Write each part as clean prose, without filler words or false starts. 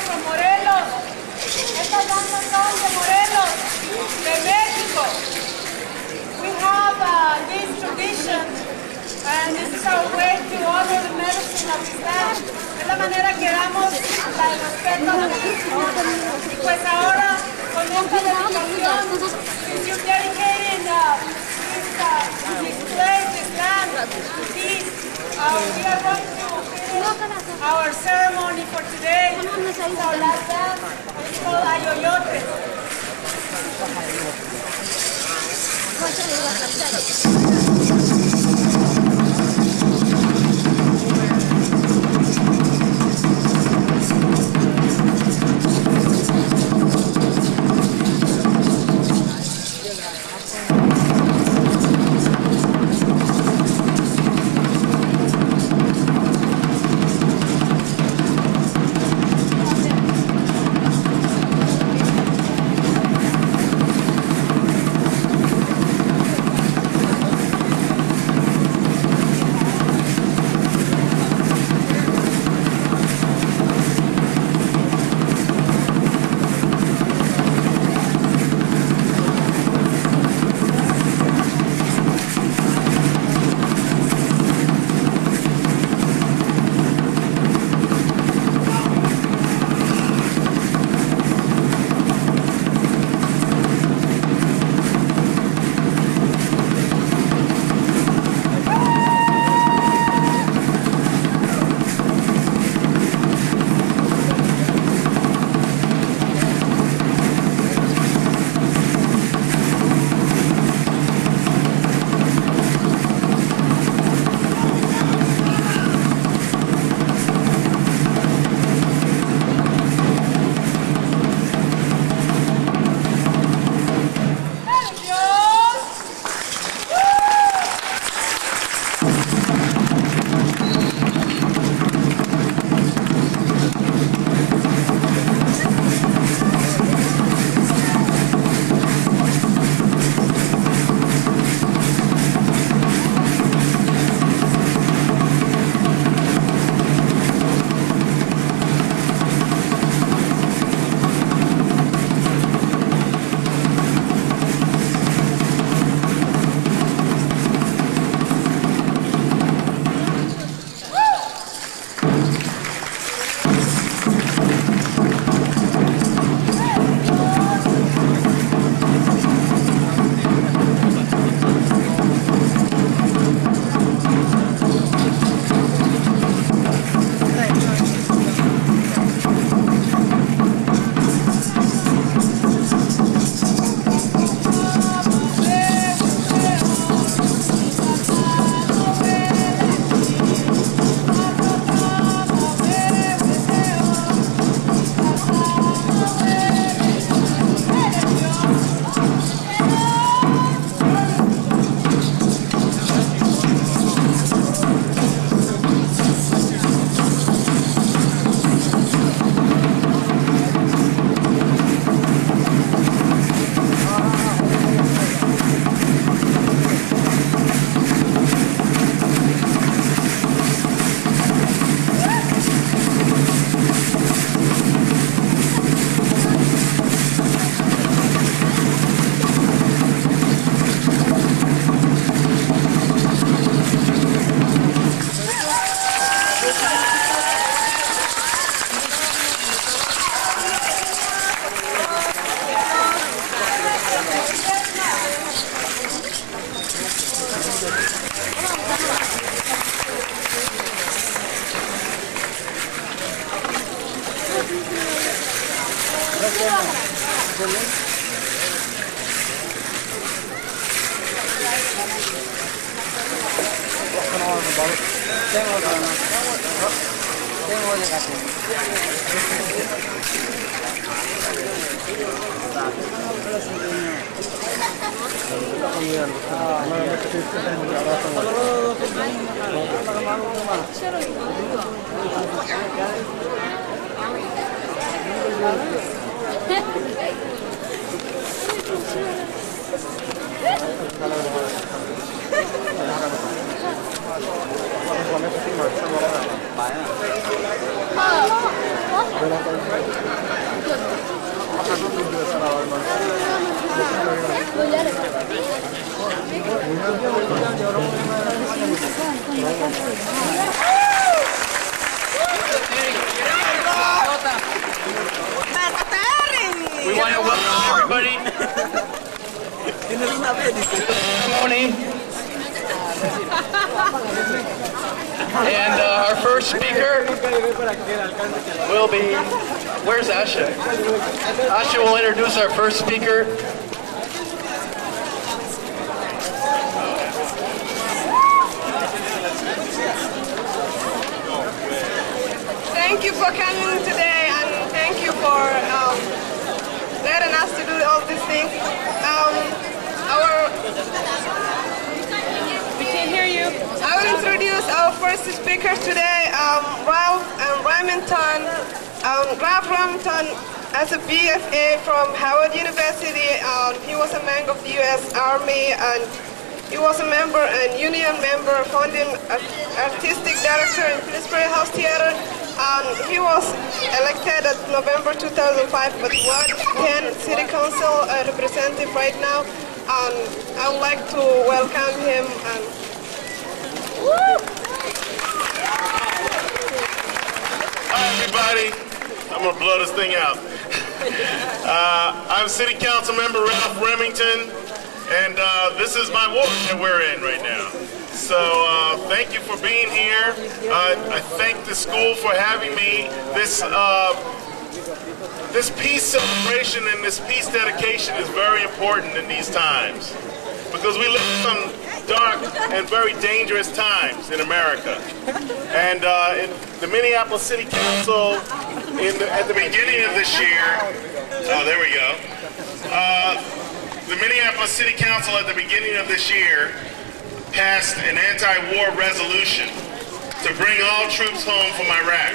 from Morelos. Estas bandas son de Morelos, de México. We have this tradition, and this is our way to honor the medicine of Islam. Es la manera que damos el respeto a la medicina. Y pues ahora, con esta dedicación, since you're dedicating this place, this land, peace, we are going to finish our ceremony for today. It's our last dance. It's called Ayoyote. We want to welcome everybody to the ceremony. And our first speaker will be, where's Asha? Asha will introduce our first speaker. Thank you for coming today, and thank you for letting us to do all these things. We can hear you. I will introduce our first speaker today, Ralph Remington. Ralph Remington has a BFA from Howard University. He was a member of the U.S. Army, and he was a member and union member, founding artistic director in Pittsburgh House Theater. He was elected at November 2005 at Ward 10 City Council representative right now. I would like to welcome him. Hi, everybody. I'm going to blow this thing out. I'm City Council member Ralph Remington, and this is my ward that we're in right now. So thank you for being here. I thank the school for having me. This peace celebration and this peace dedication is very important in these times, because we live in some dark and very dangerous times in America. And in the Minneapolis City Council, at the beginning of this year, there we go. The Minneapolis City Council at the beginning of this year passed an anti-war resolution to bring all troops home from Iraq.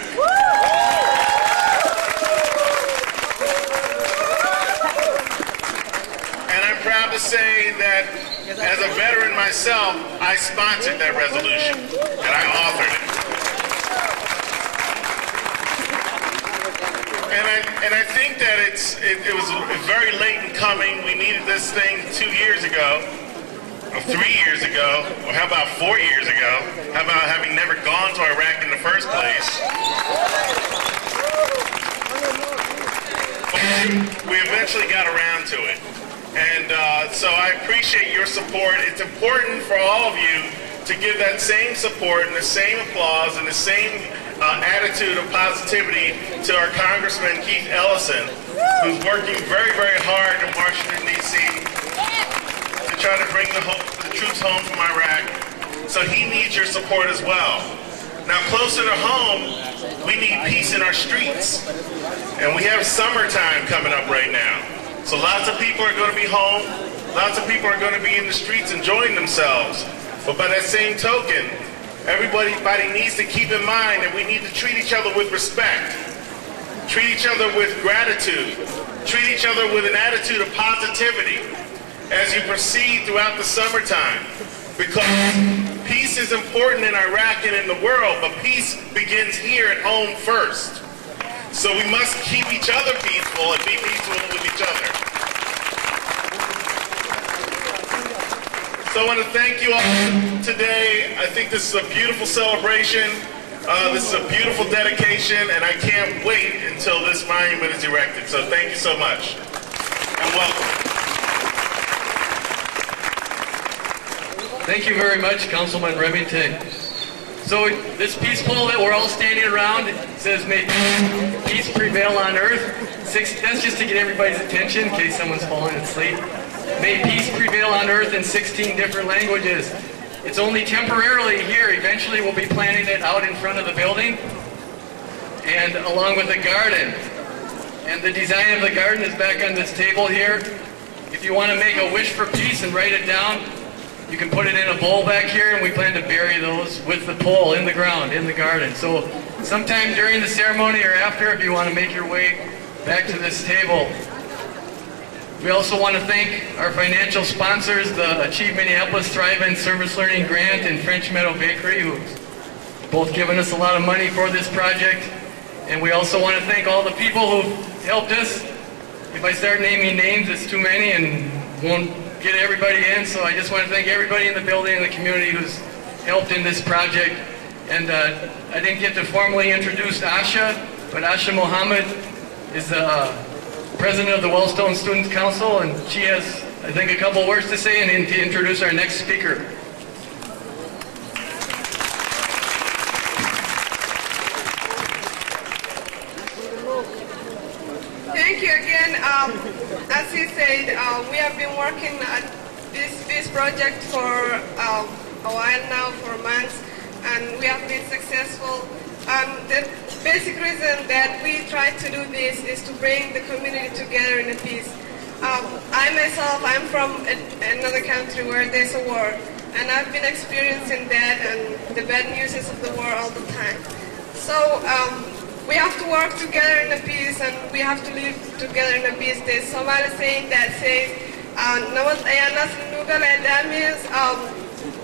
And I'm proud to say that as a veteran myself, I sponsored that resolution and I authored it. And I think that it was very late in coming. We needed this thing 2 years ago, or 3 years ago, or how about 4 years ago? How about having never gone to Iraq in the first place? We eventually got around to it. And so I appreciate your support. It's important for all of you to give that same support and the same applause and the same attitude of positivity to our Congressman Keith Ellison, who's working very, very hard in Washington, D.C. to try to bring the troops home from Iraq. So he needs your support as well. Now, closer to home, we need peace in our streets. And we have summertime coming up right now. So lots of people are going to be home. Lots of people are going to be in the streets enjoying themselves. But by that same token, everybody needs to keep in mind that we need to treat each other with respect, treat each other with gratitude, treat each other with an attitude of positivity as you proceed throughout the summertime. Because peace is important in Iraq and in the world, but peace begins here at home first. So we must keep each other peaceful and be peaceful with each other. So I want to thank you all today. I think this is a beautiful celebration. This is a beautiful dedication, and I can't wait until this monument is erected. So thank you so much, and welcome. Thank you very much, Councilman Remington. So this peace pole that we're all standing around, it says, "May peace prevail on earth." That's just to get everybody's attention in case someone's falling asleep. May peace prevail on earth in 16 different languages. It's only temporarily here. Eventually we'll be planting it out in front of the building and along with the garden. And the design of the garden is back on this table here. If you want to make a wish for peace and write it down, you can put it in a bowl back here, and we plan to bury those with the pole in the ground, in the garden. So sometime during the ceremony or after, if you want to make your way back to this table. We also want to thank our financial sponsors, the Achieve Minneapolis Thrive and Service Learning Grant and French Meadow Bakery, who've both given us a lot of money for this project. And we also want to thank all the people who've helped us. If I start naming names, it's too many and won't get everybody in, so I just want to thank everybody in the building and the community who's helped in this project. And I didn't get to formally introduce Asha, but Hassan Mohamed is the president of the Wellstone Students Council, and she has, I think, a couple words to say and to introduce our next speaker. Thank you again. As he said, we have been working at this project for a while now, for months, and we have been successful. The basic reason that we try to do this is to bring the community together in a peace. I myself, I'm from another country where there's a war, and I've been experiencing that and the bad news of the war all the time. So we have to work together in a peace, and we have to live together in a peace. There's somebody saying that says, that means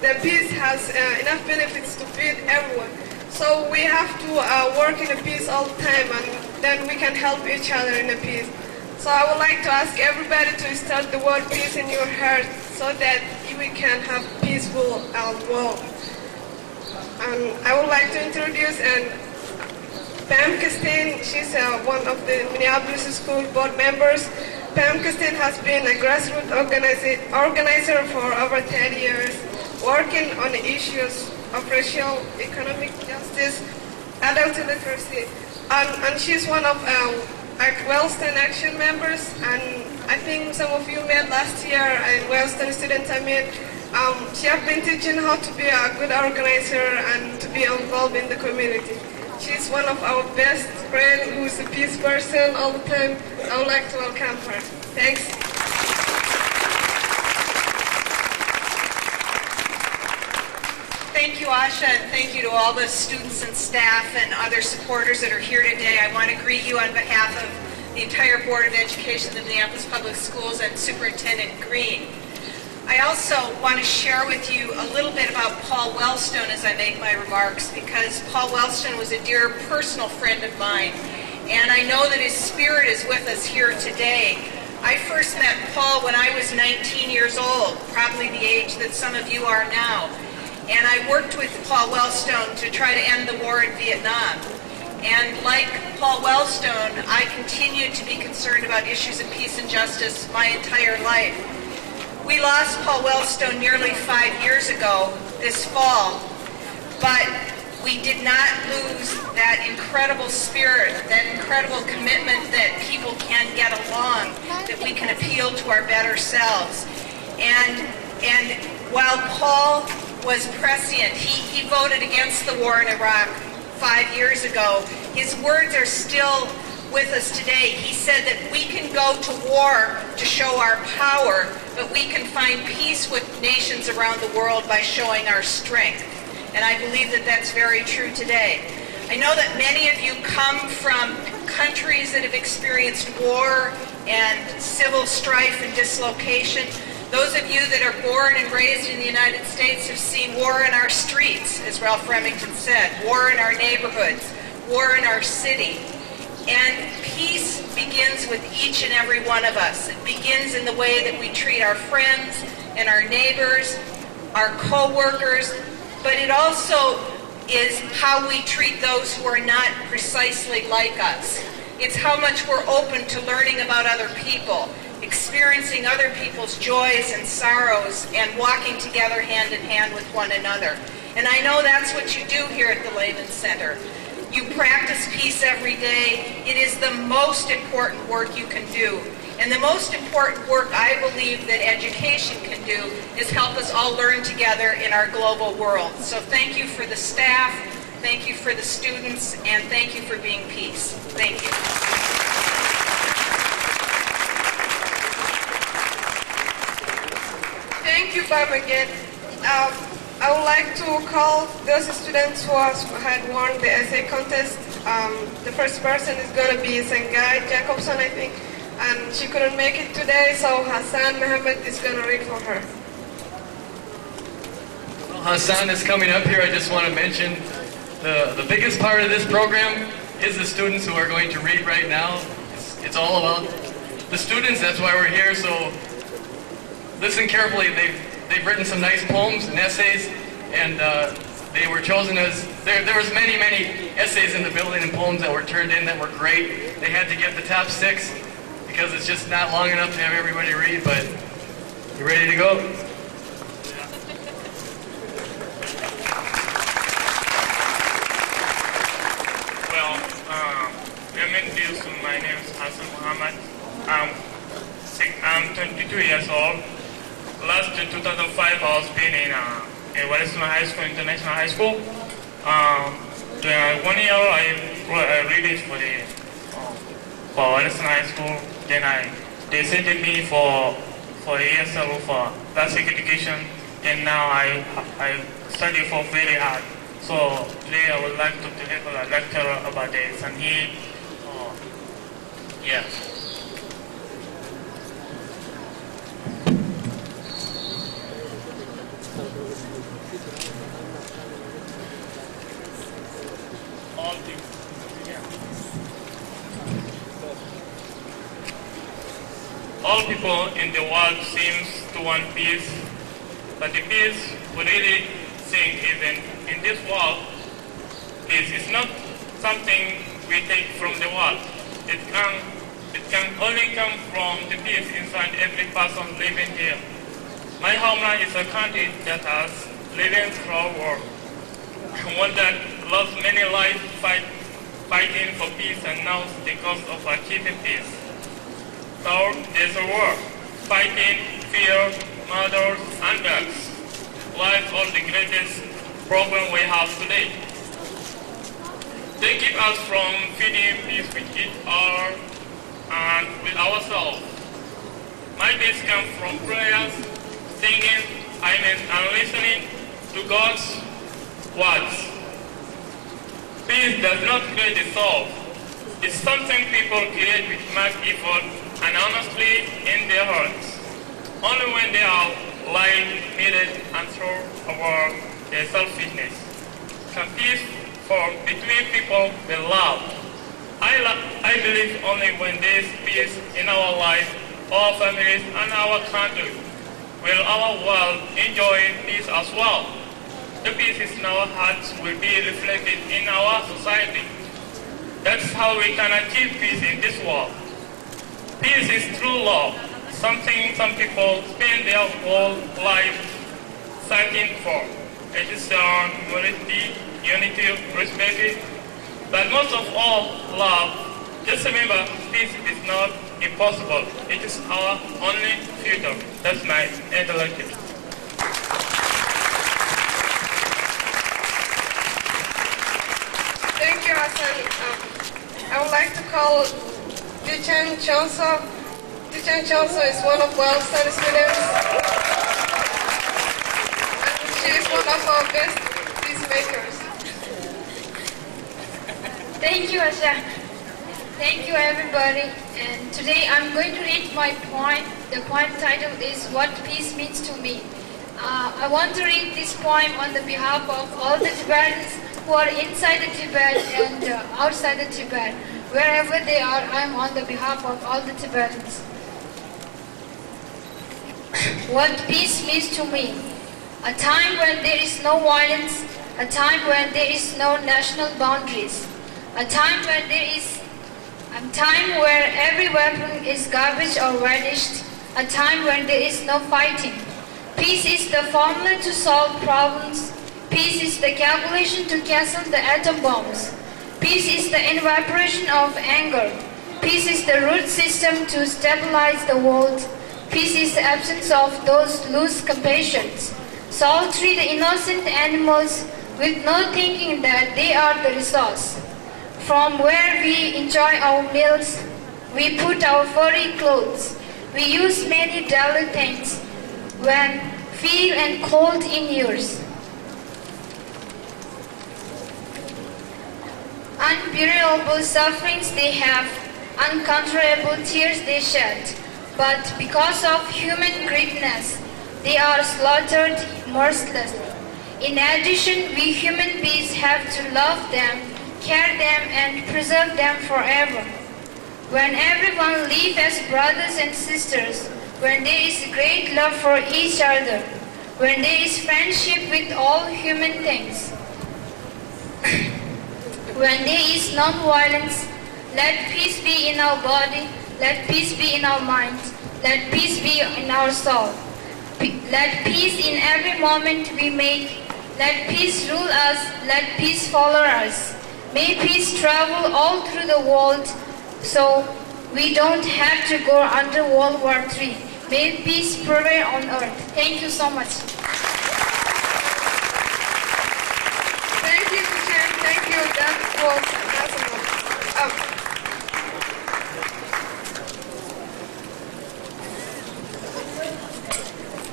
the peace has enough benefits to feed everyone. So we have to work in a peace all the time, and then we can help each other in a peace. So I would like to ask everybody to start the word peace in your heart so that we can have peaceful world. And I would like to introduce Pam Costain. She's one of the Minneapolis School board members. Pam Costain has been a grassroots organizer for over 10 years, working on the issues of racial, economic justice, adult literacy, and she's one of Wellstone Action members, and I think some of you met last year in Wellstone Student Summit. She has been teaching how to be a good organizer and to be involved in the community. She's one of our best friends who's a peace person all the time. I would like to welcome her. Thanks. Thank you, Asha, and thank you to all the students and staff and other supporters that are here today. I want to greet you on behalf of the entire Board of Education of the Minneapolis Public Schools and Superintendent Green. I also want to share with you a little bit about Paul Wellstone as I make my remarks, because Paul Wellstone was a dear personal friend of mine, and I know that his spirit is with us here today. I first met Paul when I was 19 years old, probably the age that some of you are now. And I worked with Paul Wellstone to try to end the war in Vietnam. And like Paul Wellstone, I continued to be concerned about issues of peace and justice my entire life. We lost Paul Wellstone nearly 5 years ago this fall, but we did not lose that incredible spirit, that incredible commitment that people can get along, that we can appeal to our better selves. And while Paul was prescient, he voted against the war in Iraq 5 years ago. His words are still with us today. He said that we can go to war to show our power, but we can find peace with nations around the world by showing our strength. And I believe that that's very true today. I know that many of you come from countries that have experienced war and civil strife and dislocation. Those of you that are born and raised in the United States have seen war in our streets, as Ralph Remington said, war in our neighborhoods, war in our city. And peace begins with each and every one of us. It begins in the way that we treat our friends and our neighbors, our co-workers, but it also is how we treat those who are not precisely like us. It's how much we're open to learning about other people, experiencing other people's joys and sorrows, and walking together hand in hand with one another. And I know that's what you do here at the Lehman Center. You practice peace every day. It is the most important work you can do. And the most important work I believe that education can do is help us all learn together in our global world. So thank you for the staff, thank you for the students, and thank you for being peace. Thank you. Thank you, Pam, again. I would like to call those students who had won the essay contest. The first person is going to be Sengai Jacobson, I think, and she couldn't make it today, so Hassan Mohamed is going to read for her. Well, Hassan is coming up here. I just want to mention the biggest part of this program is the students who are going to read right now. It's all about the students. That's why we're here. So listen carefully. They've written some nice poems and essays, and they were chosen as, there was many essays in the building and poems that were turned in that were great. They had to get the top 6 because it's just not long enough to have everybody read, but you ready to go? My name is Hassan Mohamed. I'm 22 years old. Last 2005, I was been in Wellstone High School, International High School. 1 year I read it for Wellstone High School. Then they sent me for ESL for classic education. Then now I study for very hard. So today I would like to deliver a lecture about this, and yeah. All people in the world seems to want peace, but the peace we really think even in this world, peace is not something we take from the world. It can only come from the peace inside every person living here. My homeland is a country that has living through war, one that lost many lives fighting for peace, and now the cost of achieving peace. So there's a war, fighting, fear, murders, and drugs. Life all the greatest problem we have today. They keep us from feeding peace with each other and with ourselves. My peace comes from prayers, singing, and listening to God's words. Peace does not create a soul. It's something people create with much effort and honestly in their hearts. Only when they are lying, needed, and throw over their selfishness can peace form between people be love. I believe only when there is peace in our life, our families, and our country, will our world enjoy peace as well. The peace in our hearts will be reflected in our society. That's how we can achieve peace in this world. Peace is true love, something some people spend their whole life searching for. It is unity, respect, but most of all, love. Just remember, peace is not impossible. It is our only future. That's my intellectual. Thank you, Hassan. I would like to call Dechen Chontso. Dechen Chontso is one of Wellstone students. And she is one of our best peacemakers. Thank you, Asha. Thank you, everybody. And today I'm going to read my poem. The poem title is What Peace Means to Me. I want to read this poem on the behalf of all the Tibetans who are inside the Tibet and outside the Tibet. Wherever they are, I'm on the behalf of all the Tibetans. What peace means to me. A time when there is no violence, a time when there is no national boundaries, a time when there is a time where every weapon is garbage or vanished, a time when there is no fighting. Peace is the formula to solve problems. Peace is the calculation to cancel the atom bombs. Peace is the evaporation of anger. Peace is the root system to stabilize the world. Peace is the absence of those loose compassions. So treat the innocent animals with no thinking that they are the resource. From where we enjoy our meals, we put our furry clothes. We use many daily things when feel and cold in yours. Unbearable sufferings they have, uncontrollable tears they shed. But because of human greediness, they are slaughtered mercilessly. In addition, we human beings have to love them, care them, and preserve them forever. When everyone lives as brothers and sisters, when there is great love for each other, when there is friendship with all human things, when there is non-violence, let peace be in our body, let peace be in our minds, let peace be in our soul. Let peace in every moment we make, let peace rule us, let peace follow us. May peace travel all through the world so we don't have to go under World War III. May peace prevail on earth. Thank you so much. Thank you, teacher. Thank you. That was awesome.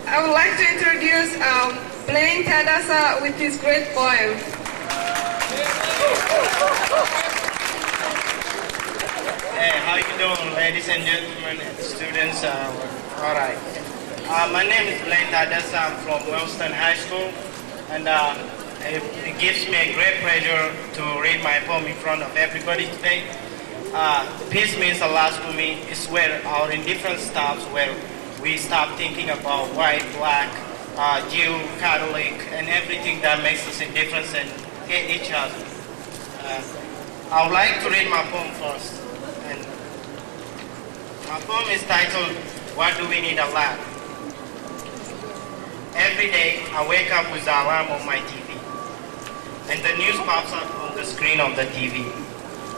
I would like to introduce Blan Tadasa with his great poem. Hey, how you doing, ladies and gentlemen, and students? All right. My name is Blan Tadasa. I'm from Wellstone High School, and it gives me a great pleasure to read my poem in front of everybody today. Peace means a lot to me. It's where our indifference stops, where we stop thinking about white, black, Jew, Catholic, and everything that makes us indifferent and hate each other. I would like to read my poem first. And my poem is titled, Why Do We Need a Lamp? Every day, I wake up with the alarm on my TV, and the news pops up on the screen of the TV.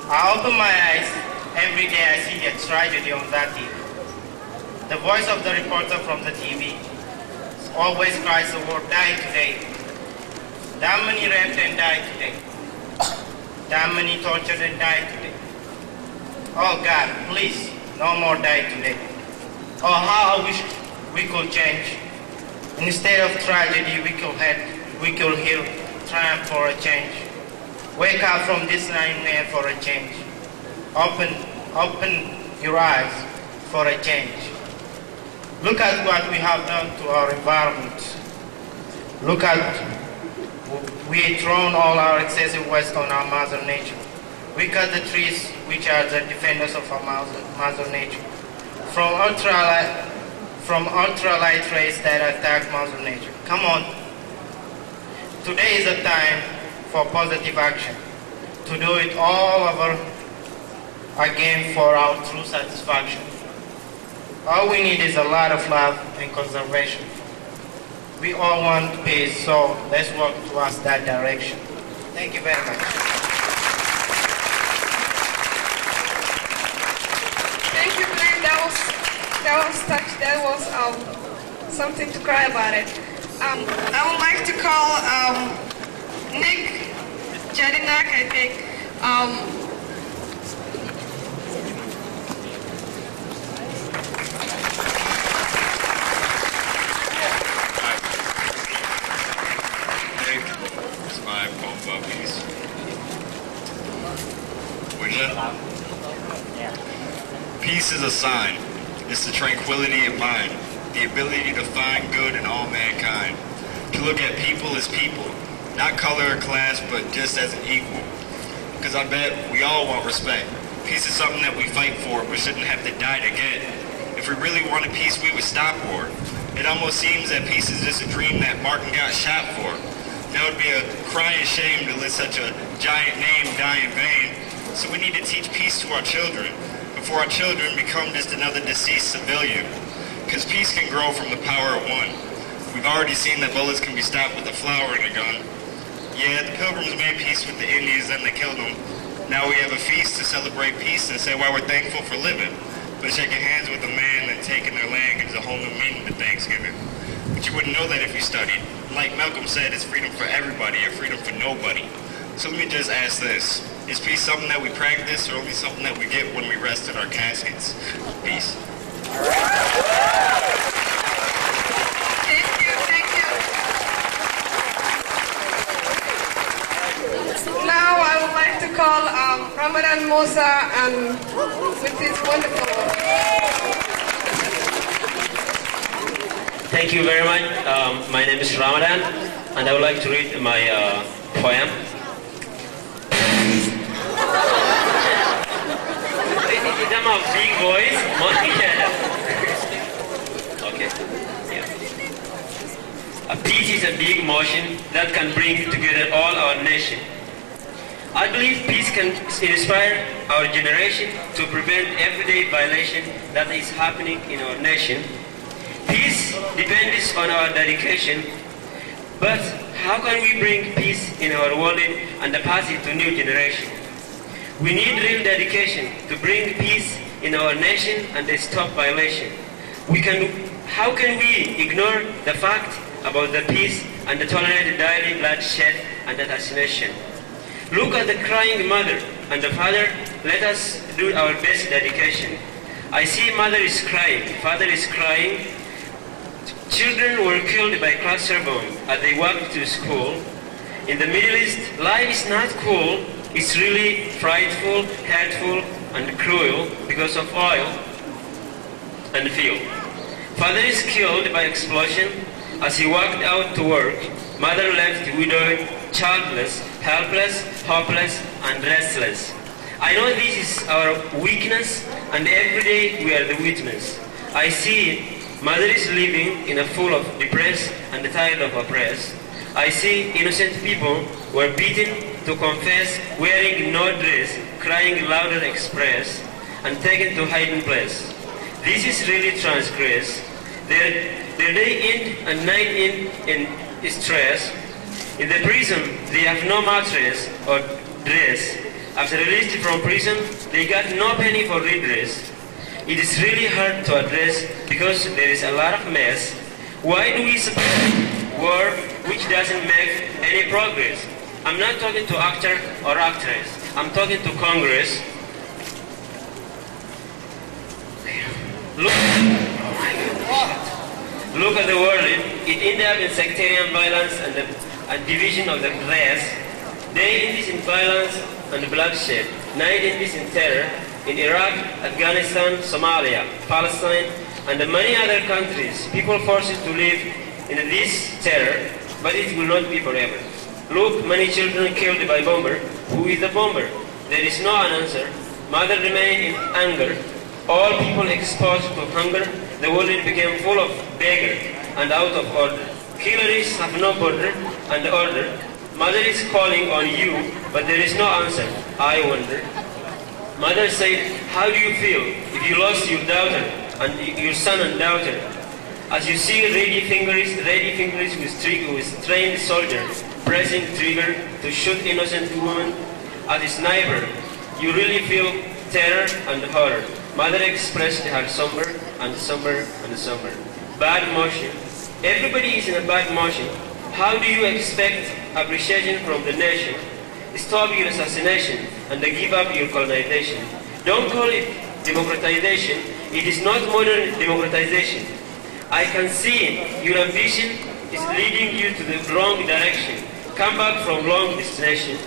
I open my eyes, every day I see the tragedy on that TV. The voice of the reporter from the TV always cries the word, die today. That many raped and died today. That many tortured and died today. Oh God, please, no more die today. Oh, how I wish we could change. Instead of tragedy, we could hear triumph for a change. Wake up from this nightmare for a change. Open your eyes for a change. Look at what we have done to our environment. Look at, we thrown all our excessive waste on our Mother Nature. We cut the trees, which are the defenders of our Mother Nature. From ultralight rays that attack Mother Nature. Come on. Today is a time for positive action. To do it all over again for our true satisfaction. All we need is a lot of love and conservation. We all want peace, so let's work towards that direction. Thank you very much. Thank you, Blan. That was something to cry about it. I would like to call Nick Jadinak, I think. It's my poem about peace. Would you? Peace is a sign. It's the tranquility of mind, the ability to find good in all mankind, to look at people as people, not color or class, but just as an equal. Because I bet we all want respect. Peace is something that we fight for, but shouldn't have to die to get. If we really wanted peace, we would stop war. It almost seems that peace is just a dream that Martin got shot for. That would be a crying shame to let such a giant name die in vain. So we need to teach peace to our children, before our children become just another deceased civilian. Because peace can grow from the power of one. We've already seen that bullets can be stopped with a flower and a gun. Yeah, the Pilgrims made peace with the Indians and they killed them. Now we have a feast to celebrate peace and say why we're thankful for living. But shaking hands with a man and taking their land gives a whole new meaning to Thanksgiving. But you wouldn't know that if you studied. Like Malcolm said, it's freedom for everybody or freedom for nobody. So let me just ask this. Is peace something that we practice or only something that we get when we rest in our caskets? Peace. Thank you. Now I would like to call Ramadan Musa and with his wonderful work. Thank you very much. My name is Ramadan, and I would like to read my poem. It's a big voice. Okay. Yeah. Peace is a big motion that can bring together all our nation. I believe peace can inspire our generation to prevent everyday violation that is happening in our nation. Peace depends on our dedication, but how can we bring peace in our world and pass it to new generation? We need real dedication to bring peace in our nation and stop violation. How can we ignore the fact about the peace and tolerate daily bloodshed and assassination? Look at the crying mother and the father. Let us do our best dedication. I see mother is crying, father is crying. Children were killed by cluster bomb as they walked to school. In the Middle East, life is not cool. It's really frightful, hateful, and cruel because of oil and fuel. Father is killed by explosion as he walked out to work. Mother left widowed, childless, helpless, hopeless, and restless. I know this is our weakness, and every day we are the witness. I see mother is living in a full of depressed and tired of oppressed. I see innocent people were beaten to confess, wearing no dress, crying louder express, and taken to hiding place. This is really transgress. Their day in and night in stress. In the prison, they have no mattress or dress. After released from prison, they got no penny for redress. It is really hard to address because there is a lot of mess. Why do we support war which doesn't make any progress? I'm not talking to actor or actress. I'm talking to Congress. Look at the world. It ended up in sectarian violence and division of the class. Day ends in violence and bloodshed. Night ends in terror. In Iraq, Afghanistan, Somalia, Palestine, and many other countries, people forced to live in this terror, but it will not be forever. Look, many children killed by bomber. Who is the bomber? There is no answer. Mother remained in anger. All people exposed to hunger. The world became full of beggar and out of order. Killers have no border and order. Mother is calling on you, but there is no answer. I wonder. Mother said, how do you feel if you lost your daughter and your son and daughter? As you see ready fingers with trained soldiers pressing trigger to shoot innocent women as a sniper, you really feel terror and horror. Mother expressed her somber and somber and somber. Bad motion. Everybody is in a bad motion. How do you expect appreciation from the nation? Stop your assassination and give up your colonization. Don't call it democratization. It is not modern democratization. I can see your ambition is leading you to the wrong direction. Come back from long destination.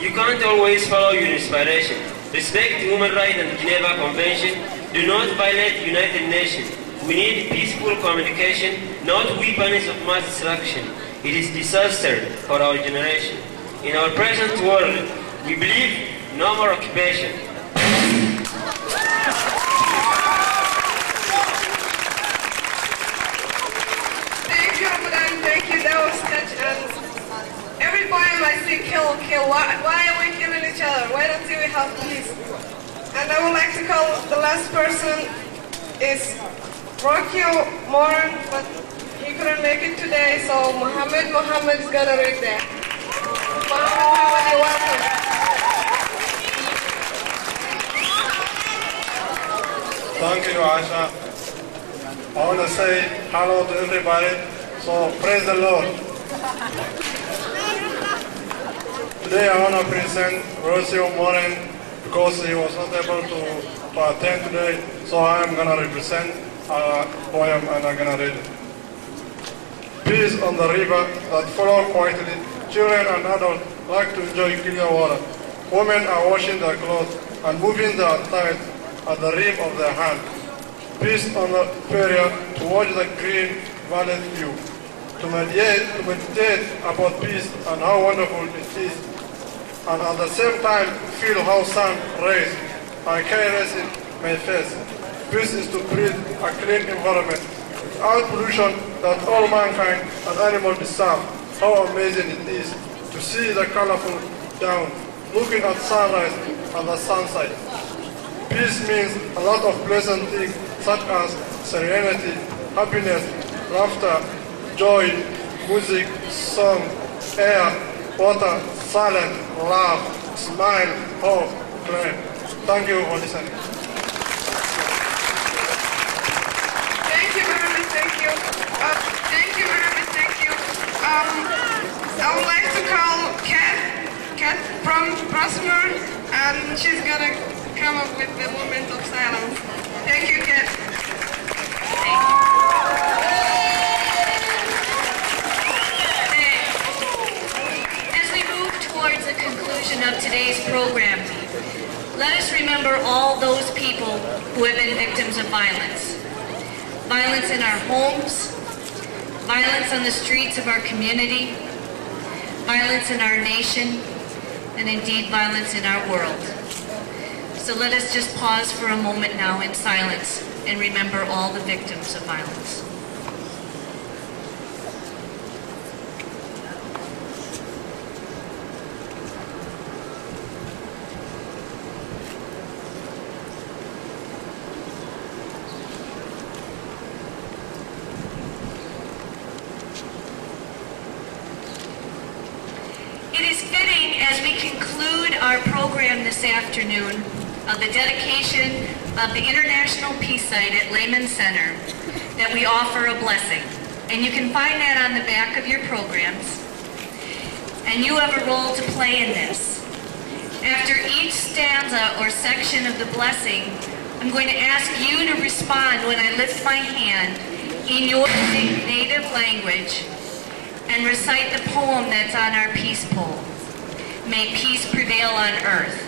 You can't always follow your inspiration. Respect human rights and Geneva Convention. Do not violate United Nations. We need peaceful communication, not weapons of mass destruction. It is disaster for our generation. In our present world, we believe no more occupation. Thank you, Ramadan. Thank you. That was such an... Every time I see kill, kill, why are we killing each other? Why don't we have peace? And I would like to call the last person is Rocky Moran, but he couldn't make it today, so Mohamed Mohamed is gonna read that. Mohamed, you're welcome. Thank you, Asha. I want to say hello to everybody, so praise the Lord. Today I want to present Rocky Moran because he was not able to attend today, so I am going to represent a poem and I'm going to read it. Peace on the river that flow quietly. Children and adults like to enjoy clear water. Women are washing their clothes and moving their thighs at the rim of their hand. Peace on the period to watch the green valley view. To meditate about peace and how wonderful it is. And at the same time feel how sun rays are careless in my face. Peace is to breathe a clean environment without pollution that all mankind and animals deserve. How amazing it is to see the colorful dawn, looking at sunrise and the sunset. Peace means a lot of pleasant things such as serenity, happiness, laughter, joy, music, song, air, water, silence, love, smile, hope, play. Thank you for listening. Thank you, Mohamed. Thank you. Thank you, Mohamed. Thank you. I would like to call Kat from Prosper, and she's gonna come up with the moment of silence. Thank you, Kat. As we move towards the conclusion of today's program, let us remember all those people who have been victims of violence. Violence in our homes, violence on the streets of our community, violence in our nation, and indeed violence in our world. So let us just pause for a moment now in silence and remember all the victims of violence. It is fitting as we conclude our program this afternoon of the dedication of the International Peace Site at Lehman Center that we offer a blessing. And you can find that on the back of your programs. And you have a role to play in this. After each stanza or section of the blessing, I'm going to ask you to respond when I lift my hand in your native language and recite the poem that's on our peace pole. May peace prevail on earth.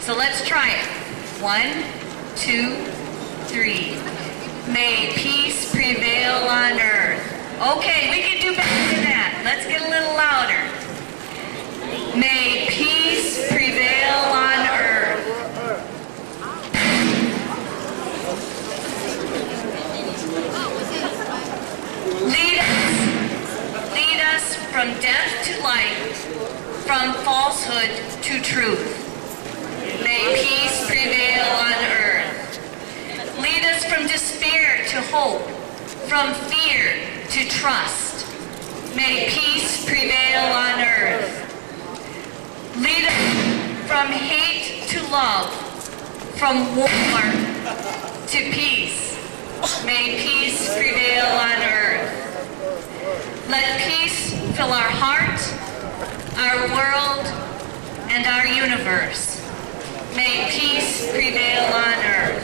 So let's try it. 1, 2, 3. May peace prevail on earth. Okay, we can do better than that. Let's get a little louder. May peace prevail on earth. Lead us from death to light, from falsehood to truth. May peace prevail on earth. Lead us from despair to hope, from fear to trust. May peace prevail on earth. Lead us from hate to love, from war to peace. May peace prevail on earth. Let peace fill our heart, our world, and our universe. May peace prevail on earth.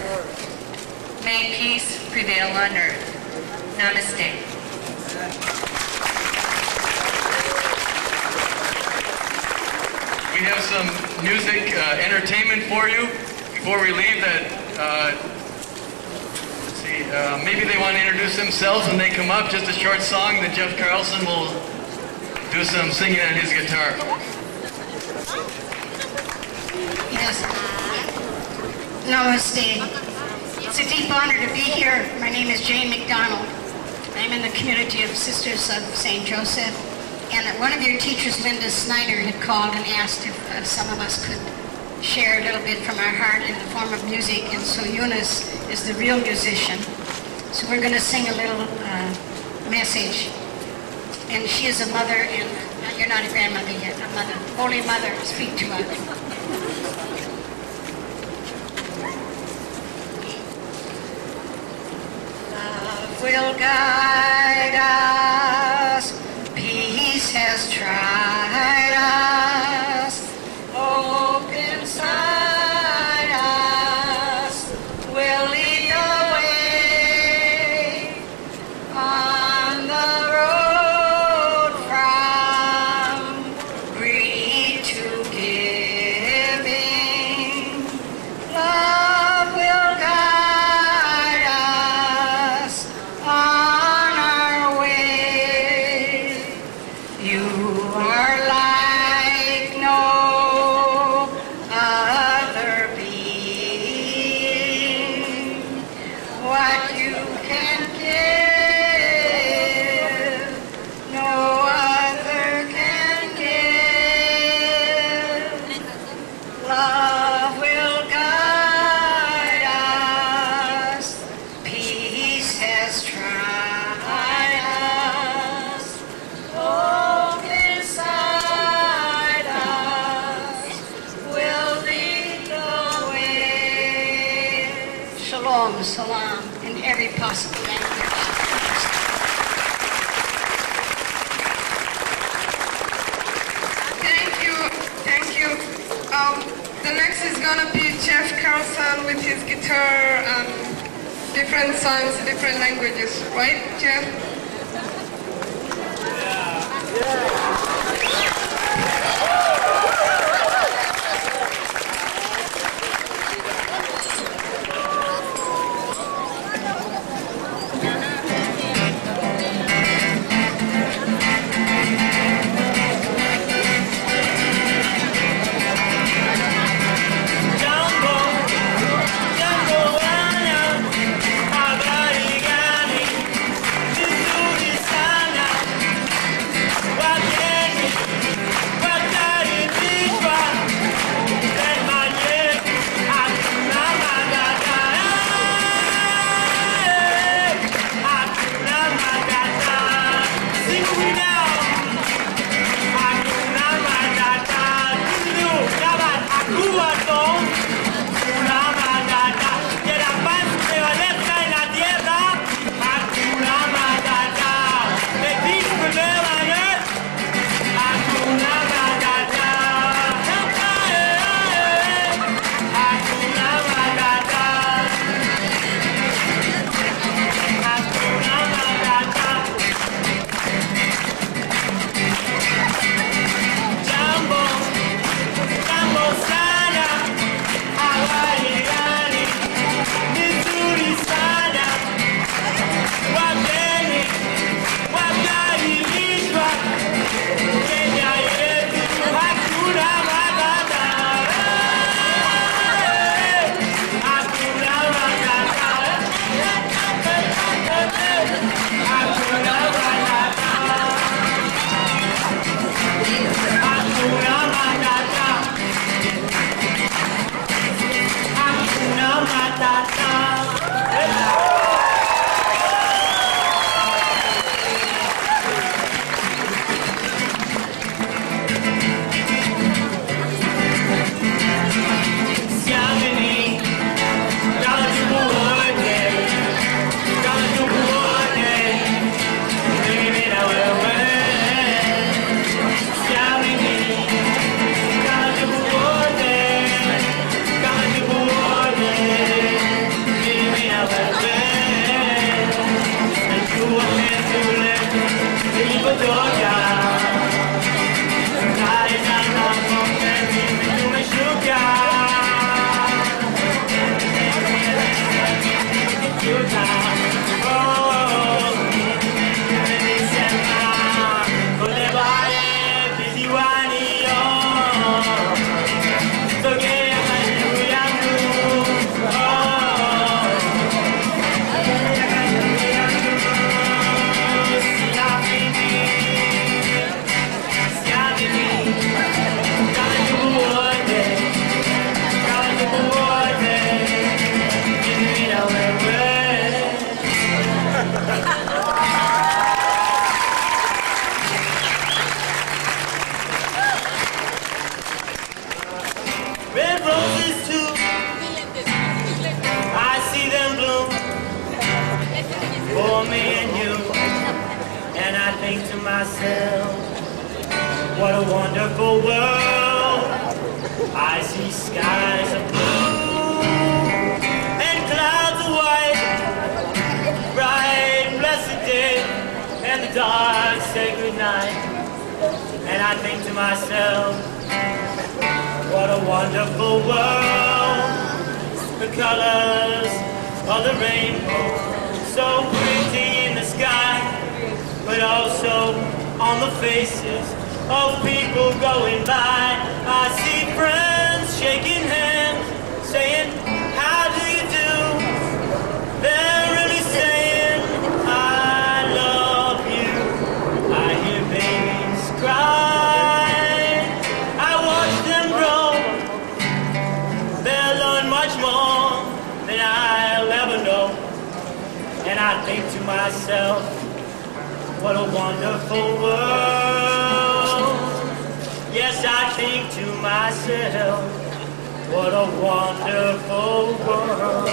May peace prevail on earth. Namaste. We have some music entertainment for you before we leave that, let's see, maybe they want to introduce themselves when they come up, just a short song, then Jeff Carlson will do some singing on his guitar. Yes. Namaste. It's a deep honor to be here. My name is Jane McDonald. I'm in the community of Sisters of St. Joseph. And one of your teachers, Linda Snyder, had called and asked if some of us could share a little bit from our heart in the form of music. And so Eunice is the real musician. So we're going to sing a little message. And she is a mother, and you're not a grandmother yet, a mother. Holy Mother, speak to us. Love will guide us, peace has tried us, hope inside us will lead the way on the road from greed to giving. Love will guide us on possible language. Thank you. The next is gonna be Jeff Carlson with his guitar and different songs, different languages, right, Jeff? What a wonderful world. I see skies of blue and clouds of white, bright blessed day and the dark sacred night. And I think to myself, what a wonderful world. The colors of the rainbow, so pretty in the sky, but also on the faces of people going by. I see friends shaking hands, saying, how do you do? They're really saying, I love you. I hear babies cry. I watch them grow. They'll learn much more than I'll ever know. And I think to myself, what a wonderful world. Yes, I think to myself, what a wonderful world.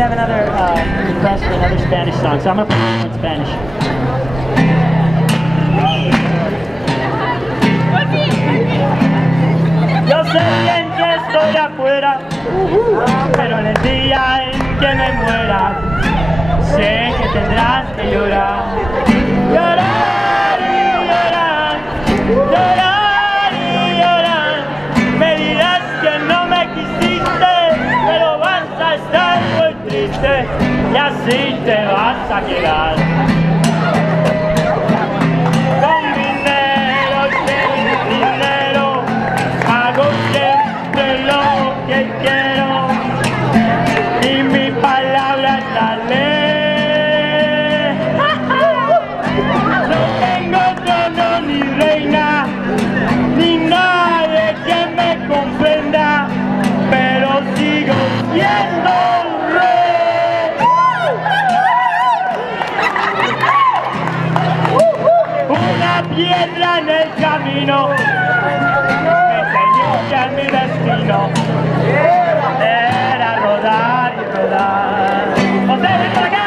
Have another request for another Spanish song, so I'm going to put it in Spanish. Yo sé bien que estoy afuera, pero en el día en que me muera, sé que tendrás que llorar. Llorar y llorar, llorar y llorar. Me dirás que no me quisiste, pero vas a estar muy triste y así te vas a quedar. Con dinero y sin dinero hago siempre lo que quiero y mi palabra es la ley. No tengo trono ni reina ni nadie que me comprenda, pero sigo siendo rey. Una piedra en el camino me enseñó que mi destino era rodar y rodar. ¡José, ven para acá!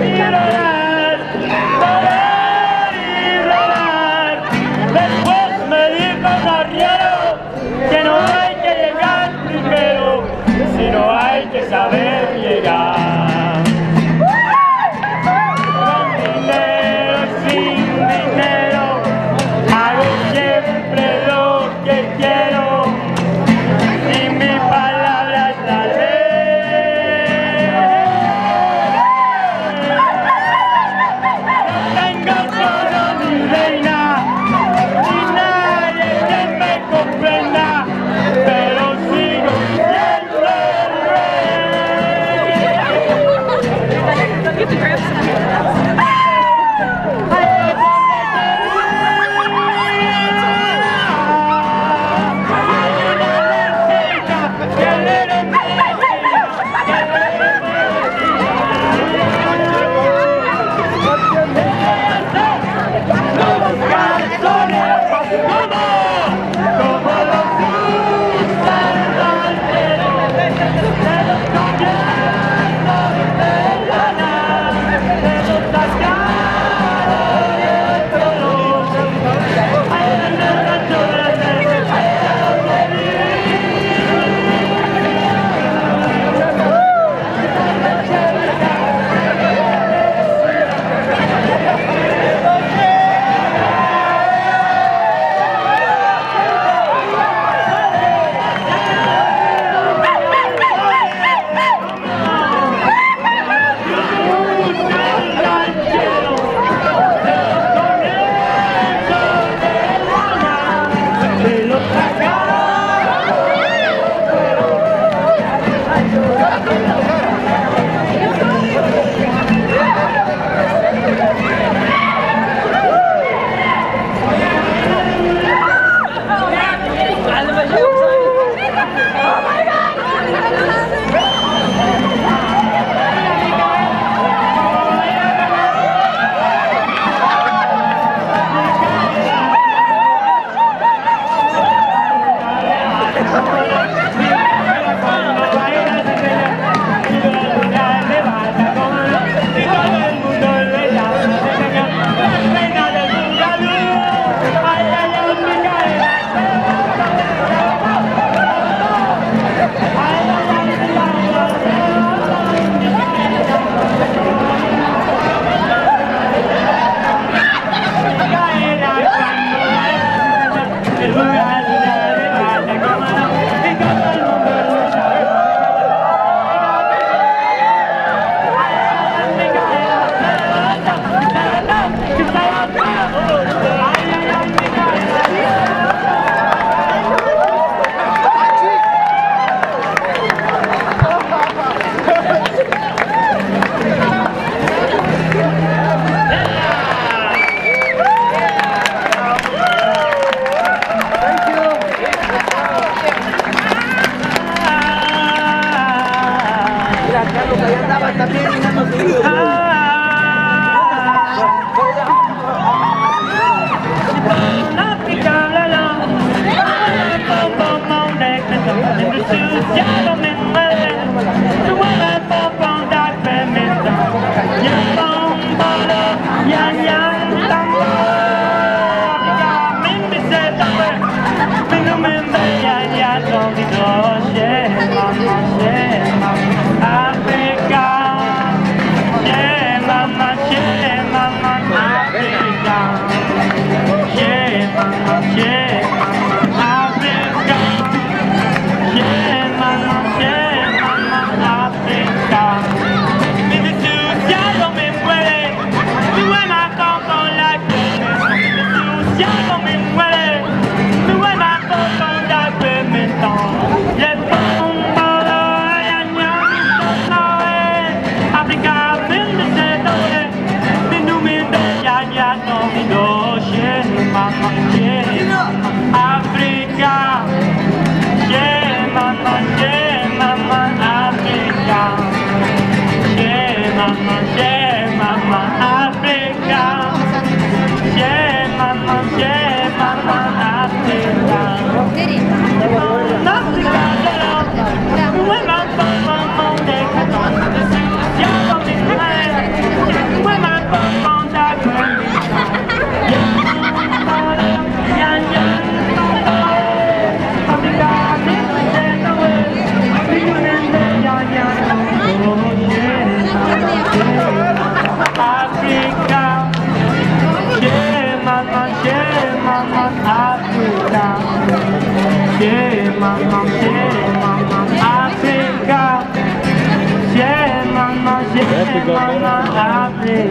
Y rodar, rodar y rodar. Después me dijo un arriero que no hay que llegar primero, sino hay que saber llegar. Con dinero y sin dinero hago siempre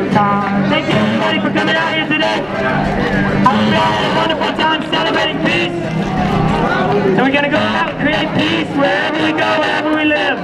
Thank you everybody for coming out here today. I hope you had a wonderful time celebrating peace. And we're going to go out and create peace wherever we go, wherever we live.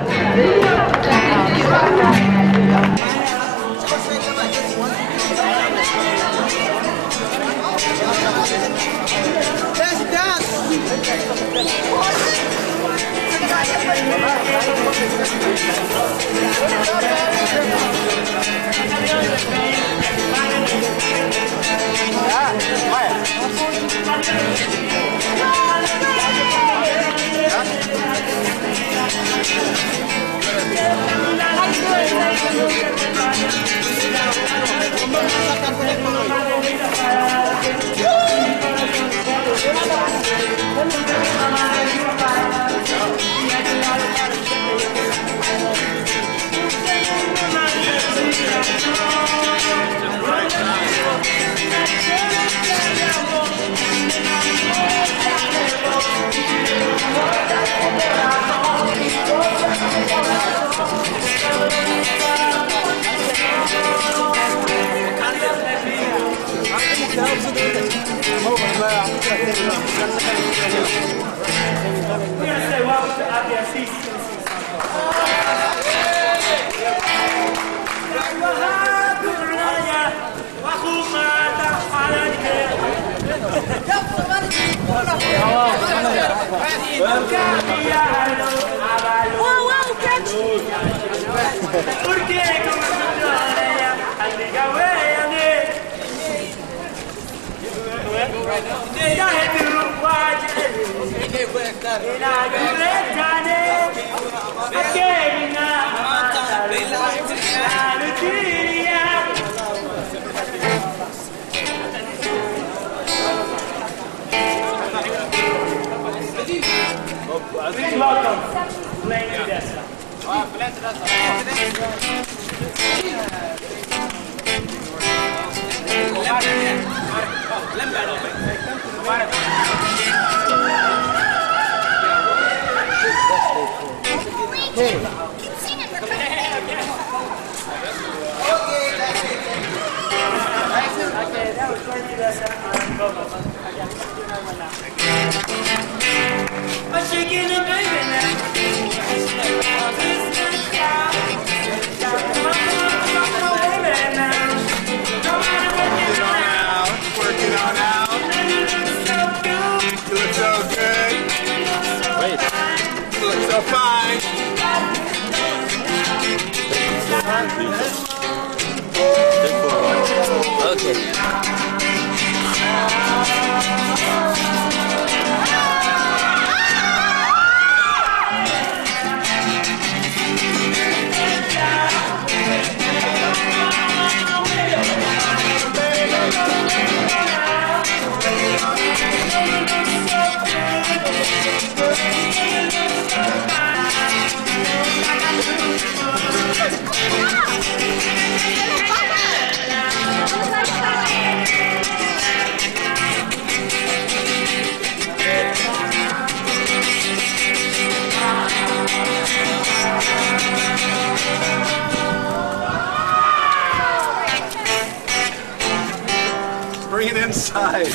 Please welcome Blan Tadasa. Blan Tadasa. Bring it inside.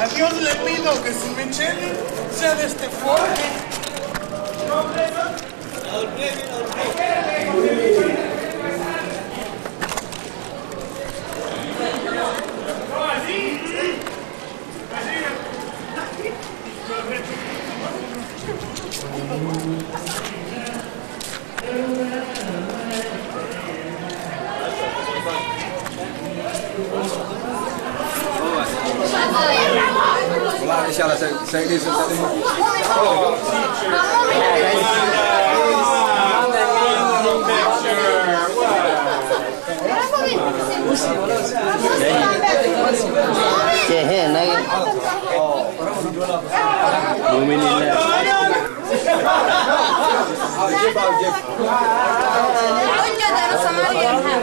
A Dios le pido que su Micheli sea de este forje. Inshallah, saya ini Jeff.